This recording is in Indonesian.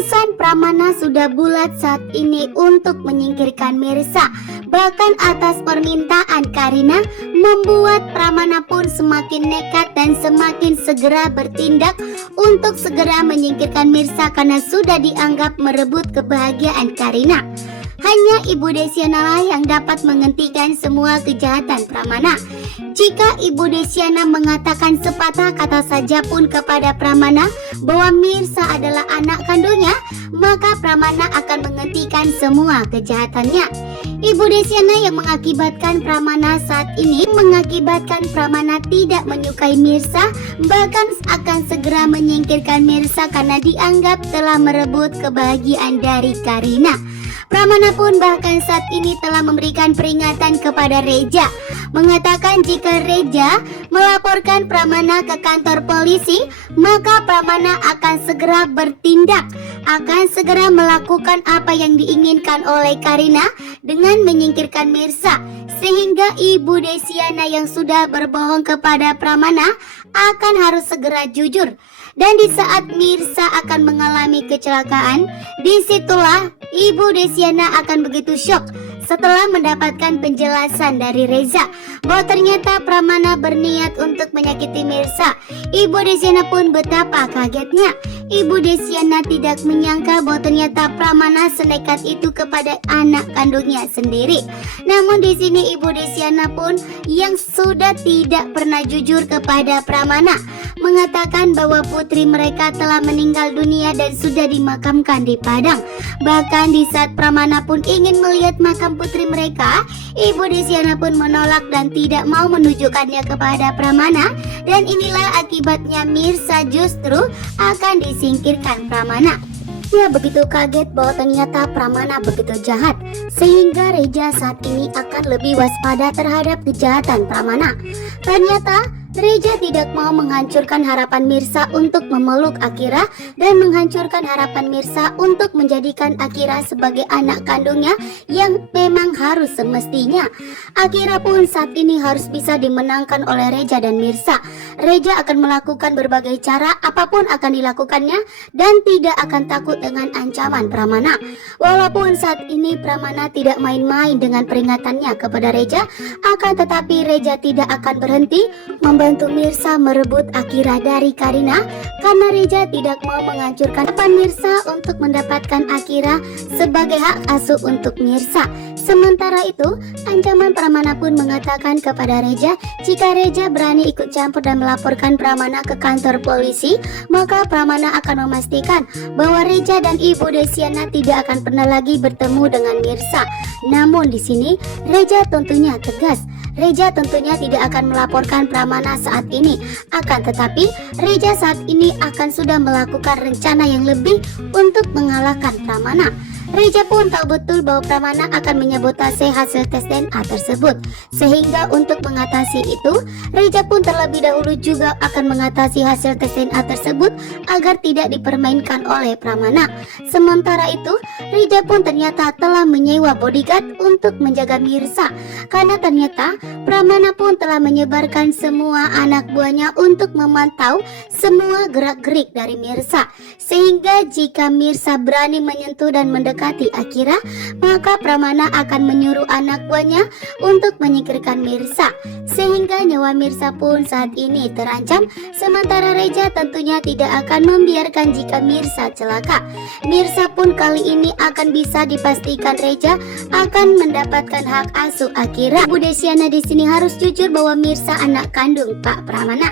Keputusan Pramana sudah bulat saat ini untuk menyingkirkan Mirsa. Bahkan atas permintaan Karina membuat Pramana pun semakin nekat dan semakin segera bertindak untuk segera menyingkirkan Mirsa karena sudah dianggap merebut kebahagiaan Karina. Hanya Ibu Desyana lah yang dapat menghentikan semua kejahatan Pramana. Jika Ibu Desyana mengatakan sepatah kata saja pun kepada Pramana bahwa Mirsa adalah anak kandungnya, maka Pramana akan menghentikan semua kejahatannya. Ibu Desyana yang mengakibatkan Pramana saat ini mengakibatkan Pramana tidak menyukai Mirsa, bahkan akan segera menyingkirkan Mirsa karena dianggap telah merebut kebahagiaan dari Karina. Pramana pun bahkan saat ini telah memberikan peringatan kepada Reja, mengatakan jika Reja melaporkan Pramana ke kantor polisi, maka Pramana akan segera bertindak, akan segera melakukan apa yang diinginkan oleh Karina dengan menyingkirkan Mirsa, sehingga Ibu Desyana yang sudah berbohong kepada Pramana akan harus segera jujur. Dan di saat Mirsa akan mengalami kecelakaan, disitulah Ibu Desyana akan begitu syok setelah mendapatkan penjelasan dari Reza bahwa ternyata Pramana berniat untuk menyakiti Mirsa. Ibu Desyana pun betapa kagetnya. Ibu Desyana tidak menyangka bahwa ternyata Pramana senekat itu kepada anak kandungnya sendiri. Namun di sini Ibu Desyana pun yang sudah tidak pernah jujur kepada Pramana, mengatakan bahwa putri mereka telah meninggal dunia dan sudah dimakamkan di Padang. Bahkan di saat Pramana pun ingin melihat makam putri mereka, Ibu Desyana pun menolak dan tidak mau menunjukkannya kepada Pramana. Dan inilah akibatnya Mirsa justru akan disingkirkan Pramana. Dia begitu kaget bahwa ternyata Pramana begitu jahat, sehingga Reja saat ini akan lebih waspada terhadap kejahatan Pramana. Ternyata Reja tidak mau menghancurkan harapan Mirsa untuk memeluk Akira dan menghancurkan harapan Mirsa untuk menjadikan Akira sebagai anak kandungnya yang memang harus semestinya. Akira pun saat ini harus bisa dimenangkan oleh Reja dan Mirsa. Reja akan melakukan berbagai cara, apapun akan dilakukannya dan tidak akan takut dengan ancaman Pramana. Walaupun saat ini Pramana tidak main-main dengan peringatannya kepada Reja, akan tetapi Reja tidak akan berhenti membantu Mirsa merebut Akira dari Karina karena Reja tidak mau menghancurkan harapan Mirsa untuk mendapatkan Akira sebagai hak asuh untuk Mirsa. Sementara itu, ancaman Pramana pun mengatakan kepada Reja jika Reja berani ikut campur dan melaporkan Pramana ke kantor polisi, maka Pramana akan memastikan bahwa Reja dan Ibu Desyana tidak akan pernah lagi bertemu dengan Mirsa. Namun di sini Reja tentunya tegas. Reja tentunya tidak akan melaporkan Pramana saat ini. Akan tetapi Reja saat ini akan sudah melakukan rencana yang lebih untuk mengalahkan Pramana. Reja pun tahu betul bahwa Pramana akan menyabotase hasil tes DNA tersebut. Sehingga untuk mengatasi itu, Reja pun terlebih dahulu juga akan mengatasi hasil tes DNA tersebut agar tidak dipermainkan oleh Pramana. Sementara itu, Reja pun ternyata telah menyewa bodyguard untuk menjaga Mirsa. Karena ternyata Pramana pun telah menyebarkan semua anak buahnya untuk memantau semua gerak-gerik dari Mirsa. Sehingga jika Mirsa berani menyentuh dan mendekati Akira, maka Pramana akan menyuruh anak buahnya untuk menyingkirkan Mirsa. Sehingga nyawa Mirsa pun saat ini terancam. Sementara Reja tentunya tidak akan membiarkan jika Mirsa celaka. Mirsa pun kali ini akan bisa dipastikan Reja akan mendapatkan hak asuh Akira. Ibu Desyana di sini harus jujur bahwa Mirsa anak kandung Pak Pramana.